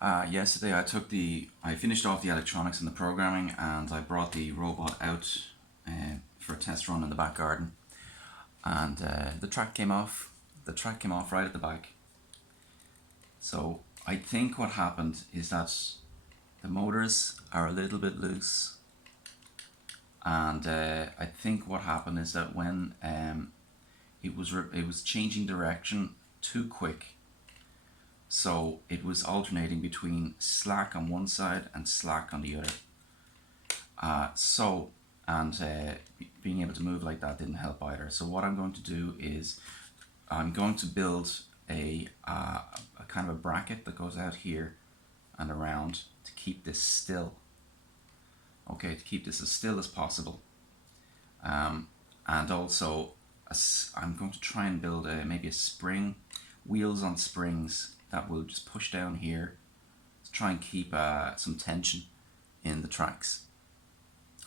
Yesterday I finished off the electronics and the programming, and I brought the robot out for a test run in the back garden, and the track came off. The track came off right at the back. So I think what happened is that the motors are a little bit loose, and I think what happened is that when it was changing direction too quick. So it was alternating between slack on one side and slack on the other. Being able to move like that didn't help either. So what I'm going to do is I'm going to build a kind of a bracket that goes out here and around to keep this still. Okay, to keep this as still as possible. And also I'm going to try and build maybe a spring, wheels on springs that will just push down here to try and keep some tension in the tracks.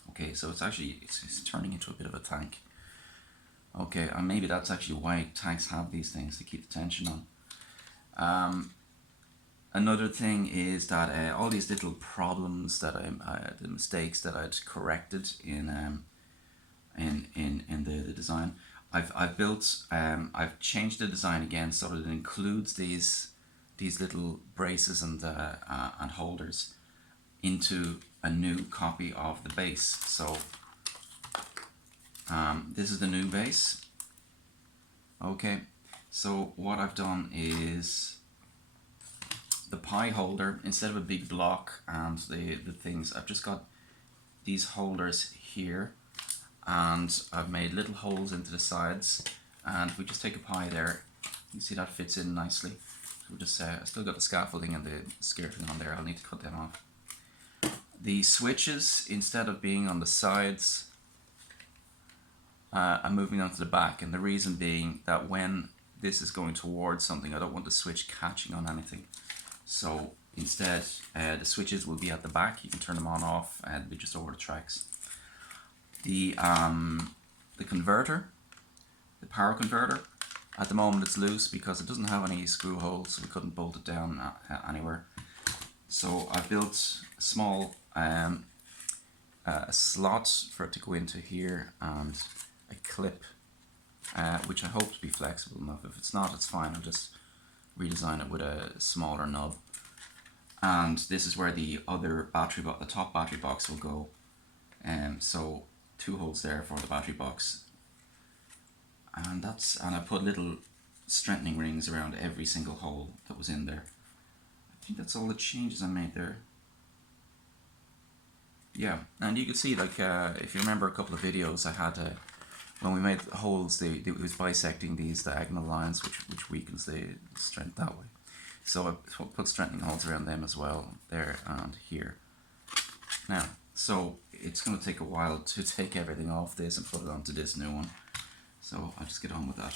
Okay, so it's turning into a bit of a tank. Okay, and maybe that's actually why tanks have these things, to keep the tension on. Another thing is that all these little problems that the mistakes that I'd corrected in the design, I've changed the design again so that it includes these little braces and holders into a new copy of the base. So this is the new base. Okay, so what I've done is the pie holder, instead of a big block and the things, I've just got these holders here, and I've made little holes into the sides, and if we just take a pie there, you see that fits in nicely. So we just I still got the scaffolding and the skirting on there. I'll need to cut them off. The switches, instead of being on the sides, I'm moving them to the back, and the reason being that when this is going towards something, I don't want the switch catching on anything. So instead, the switches will be at the back. You can turn them on, off, and be just over the tracks. The converter, the power converter, at the moment it's loose because it doesn't have any screw holes, so we couldn't bolt it down anywhere. So I built a small a slot for it to go into here, and a clip, which I hope to be flexible enough. If it's not, it's fine. I'll just redesign it with a smaller knob. And this is where the other the top battery box will go. So 2 holes there for the battery box, and I put little strengthening rings around every single hole that was in there. I think that's all the changes I made there. Yeah, and you can see, like, if you remember a couple of videos I had, when we made the holes, it was bisecting these diagonal lines, which weakens the strength that way. So I put strengthening holes around them as well, there and here. Now, so it's going to take a while to take everything off this and put it onto this new one. So I'll just get on with that.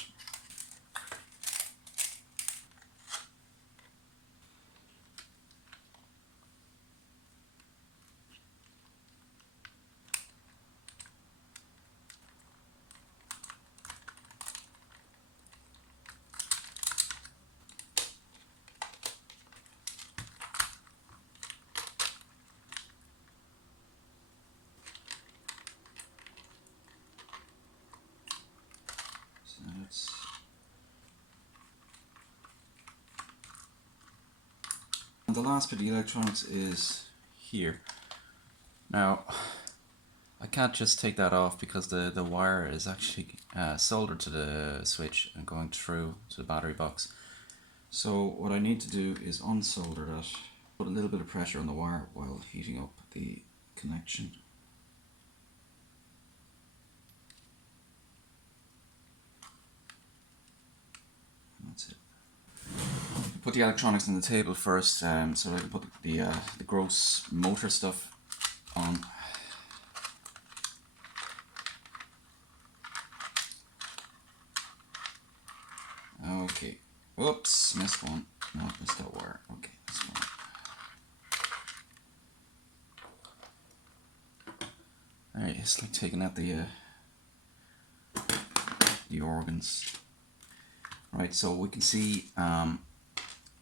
And the last bit of the electronics is here. Now, I can't just take that off because the wire is actually soldered to the switch and going through to the battery box. So what I need to do is unsolder that, put a little bit of pressure on the wire while heating up the connection. And that's it. Put the electronics on the table first, so I can put the gross motor stuff on. Okay. Oops, missed one. No, missed that wire. Okay, this one. Alright, it's like taking out the organs. Right, so we can see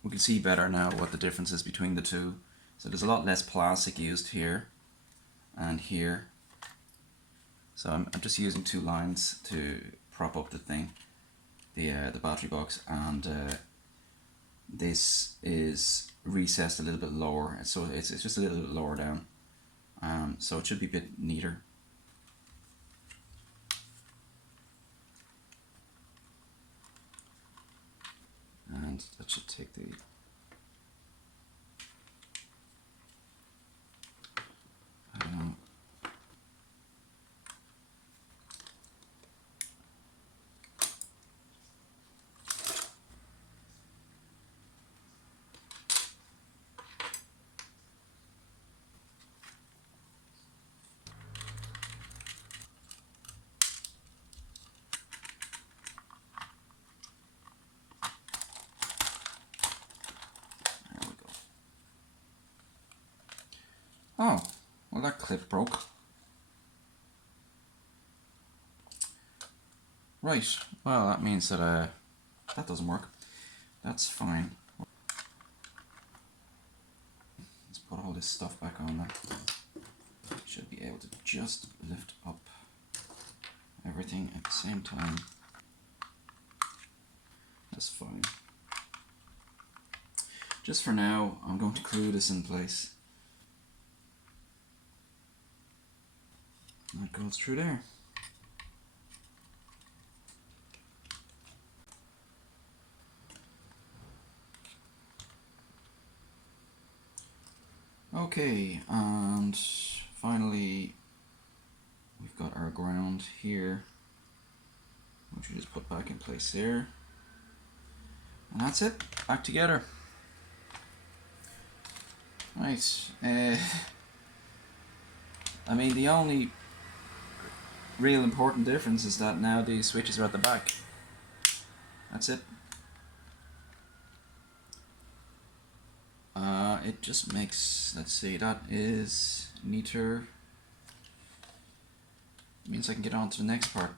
we can see better now what the difference is between the two. So there's a lot less plastic used here and here. So I'm just using 2 lines to prop up the thing, the battery box, and this is recessed a little bit lower, so it's just a little bit lower down. So it should be a bit neater. And that should take the oh, well, that clip broke. Right, well, that means that that doesn't work. That's fine. Let's put all this stuff back on there. Should be able to just lift up everything at the same time. That's fine. Just for now, I'm going to glue this in place. That goes through there. Okay, and finally we've got our ground here, which we just put back in place there. And that's it, back together. Right, I mean, the only real important difference is that now these switches are at the back. That's it. It just makes, let's see, that is neater. It means I can get on to the next part.